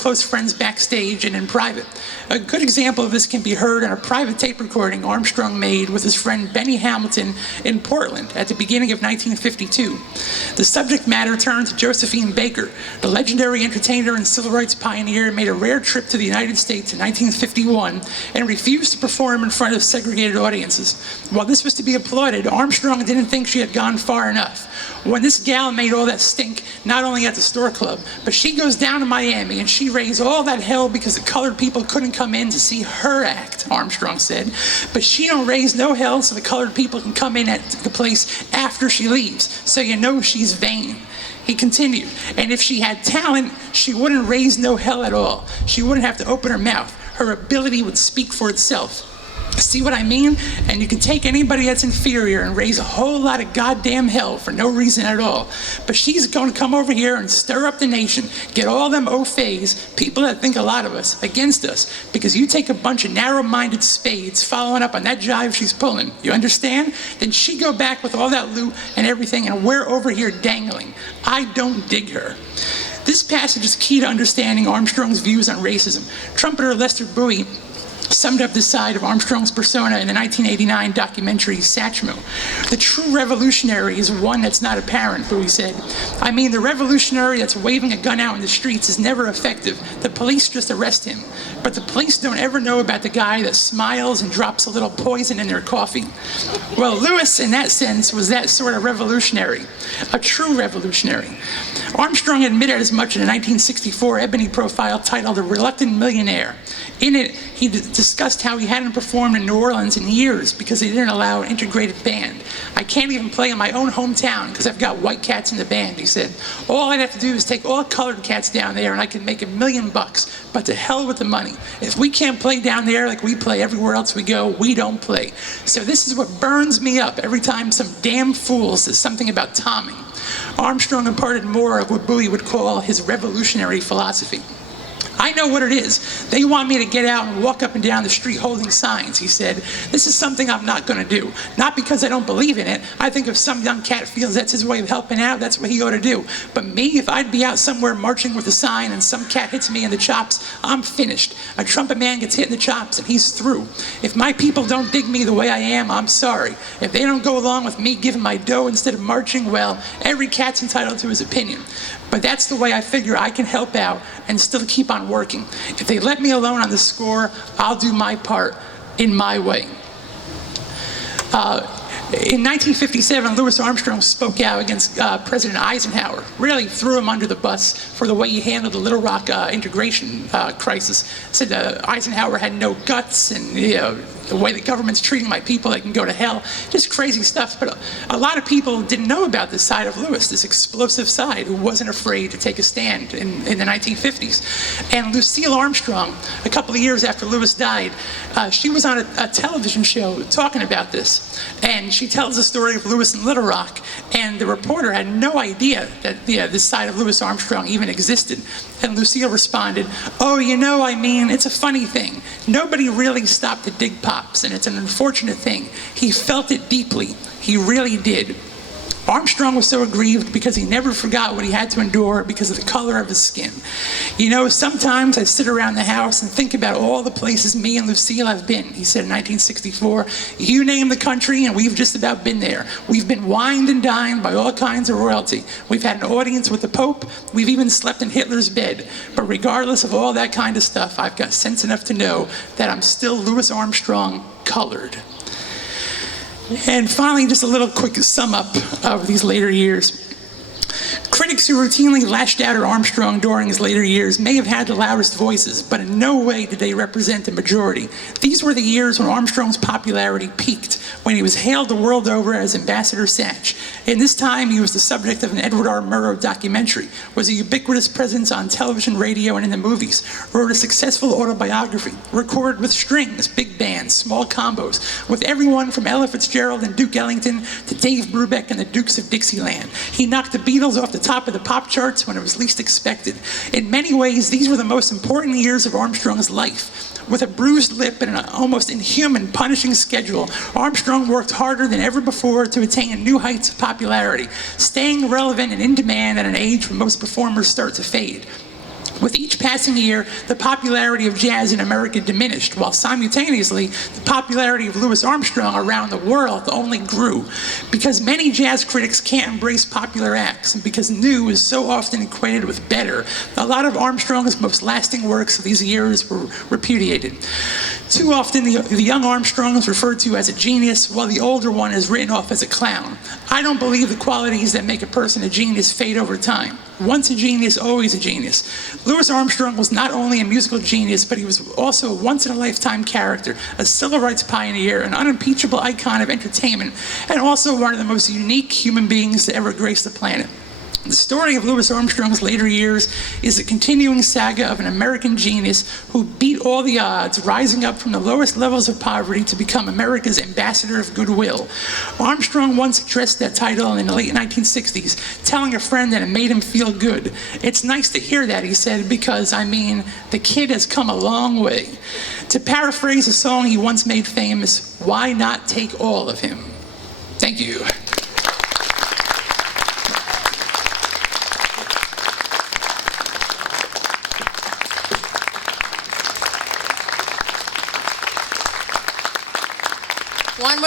close friends backstage and in private. A good example of this can be heard in a private tape recording Armstrong made with his friend Benny Hamilton in Portland at the beginning of 1952. The subject matter turned to Josephine Baker, the legendary entertainer and civil rights pioneer, made a rare trip to the United States in 1951 and refused to perform in front of segregated audiences. While this was to be applauded, Armstrong didn't think she had gone far enough. When this gal made all that stink, not only at the Store Club, but she goes down to Miami and she raised all that hell because the colored people couldn't come in to see her act, Armstrong said. But she don't raise no hell so the colored people can come in at the place after she leaves, so you know she's vain. He continued, and if she had talent, she wouldn't raise no hell at all. She wouldn't have to open her mouth. Her ability would speak for itself. See what I mean? And you can take anybody that's inferior and raise a whole lot of goddamn hell for no reason at all. But she's going to come over here and stir up the nation, get all them au faits, people that think a lot of us, against us, because you take a bunch of narrow-minded spades following up on that jive she's pulling. You understand? Then she go back with all that loot and everything, and we're over here dangling. I don't dig her. This passage is key to understanding Armstrong's views on racism. Trumpeter Lester Bowie summed up this side of Armstrong's persona in the 1989 documentary Satchmo. The true revolutionary is one that's not apparent, Bowie said. I mean, the revolutionary that's waving a gun out in the streets is never effective. The police just arrest him. But the police don't ever know about the guy that smiles and drops a little poison in their coffee. Well, Lewis, in that sense, was that sort of revolutionary, a true revolutionary. Armstrong admitted as much in a 1964 Ebony profile titled A Reluctant Millionaire. In it, he discussed how he hadn't performed in New Orleans in years because they didn't allow an integrated band. I can't even play in my own hometown because I've got white cats in the band, he said. All I'd have to do is take all colored cats down there and I could make $1 million, but to hell with the money. If we can't play down there like we play everywhere else we go, we don't play. So this is what burns me up every time some damn fool says something about Tommy. Armstrong imparted more of what Bowie would call his revolutionary philosophy. I know what it is. They want me to get out and walk up and down the street holding signs, he said. This is something I'm not going to do. Not because I don't believe in it. I think if some young cat feels that's his way of helping out, that's what he ought to do. But me, if I'd be out somewhere marching with a sign and some cat hits me in the chops, I'm finished. A trumpet man gets hit in the chops and he's through. If my people don't dig me the way I am, I'm sorry. If they don't go along with me giving my dough instead of marching, well, every cat's entitled to his opinion. But that's the way I figure I can help out and still keep on working. If they let me alone on the score, I'll do my part in my way. In 1957, Louis Armstrong spoke out against President Eisenhower, really threw him under the bus for the way he handled the Little Rock integration crisis. Said Eisenhower had no guts and the way the government's treating my people, they can go to hell. Just crazy stuff. But a lot of people didn't know about this side of Louis, this explosive side who wasn't afraid to take a stand in the 1950s. And Lucille Armstrong, a couple of years after Louis died, she was on a television show talking about this. And she tells the story of Louis in Little Rock. And the reporter had no idea that this side of Louis Armstrong even existed. And Lucille responded, oh, you know, I mean, it's a funny thing. Nobody really stopped to dig pops, and it's an unfortunate thing. He felt it deeply. He really did. Armstrong was so aggrieved because he never forgot what he had to endure because of the color of his skin. You know, sometimes I sit around the house and think about all the places me and Lucille have been, he said in 1964. You name the country and we've just about been there. We've been wined and dined by all kinds of royalty. We've had an audience with the Pope. We've even slept in Hitler's bed. But regardless of all that kind of stuff, I've got sense enough to know that I'm still Louis Armstrong colored. And finally, just a little quick sum up of these later years. Critics who routinely lashed out at Armstrong during his later years may have had the loudest voices, but in no way did they represent the majority. These were the years when Armstrong's popularity peaked, when he was hailed the world over as Ambassador Satch. In this time, he was the subject of an Edward R. Murrow documentary, was a ubiquitous presence on television, radio, and in the movies, wrote a successful autobiography, recorded with strings, big bands, small combos, with everyone from Ella Fitzgerald and Duke Ellington to Dave Brubeck and the Dukes of Dixieland. He knocked the Beatles off the top of the pop charts when it was least expected. In many ways, these were the most important years of Armstrong's life. With a bruised lip and an almost inhuman, punishing schedule, Armstrong worked harder than ever before to attain new heights of popularity, staying relevant and in demand at an age when most performers start to fade. With each passing year, the popularity of jazz in America diminished, while simultaneously, the popularity of Louis Armstrong around the world only grew. Because many jazz critics can't embrace popular acts, and because new is so often equated with better, a lot of Armstrong's most lasting works of these years were repudiated. Too often, the young Armstrong is referred to as a genius, while the older one is written off as a clown. I don't believe the qualities that make a person a genius fade over time. Once a genius, always a genius. Louis Armstrong was not only a musical genius, but he was also a once-in-a-lifetime character, a civil rights pioneer, an unimpeachable icon of entertainment, and also one of the most unique human beings to ever grace the planet. The story of Louis Armstrong's later years is a continuing saga of an American genius who beat all the odds, rising up from the lowest levels of poverty to become America's ambassador of goodwill. Armstrong once addressed that title in the late 1960s, telling a friend that it made him feel good. "It's nice to hear that," he said, "because, I mean, the kid has come a long way." To paraphrase a song he once made famous, why not take all of him? Thank you.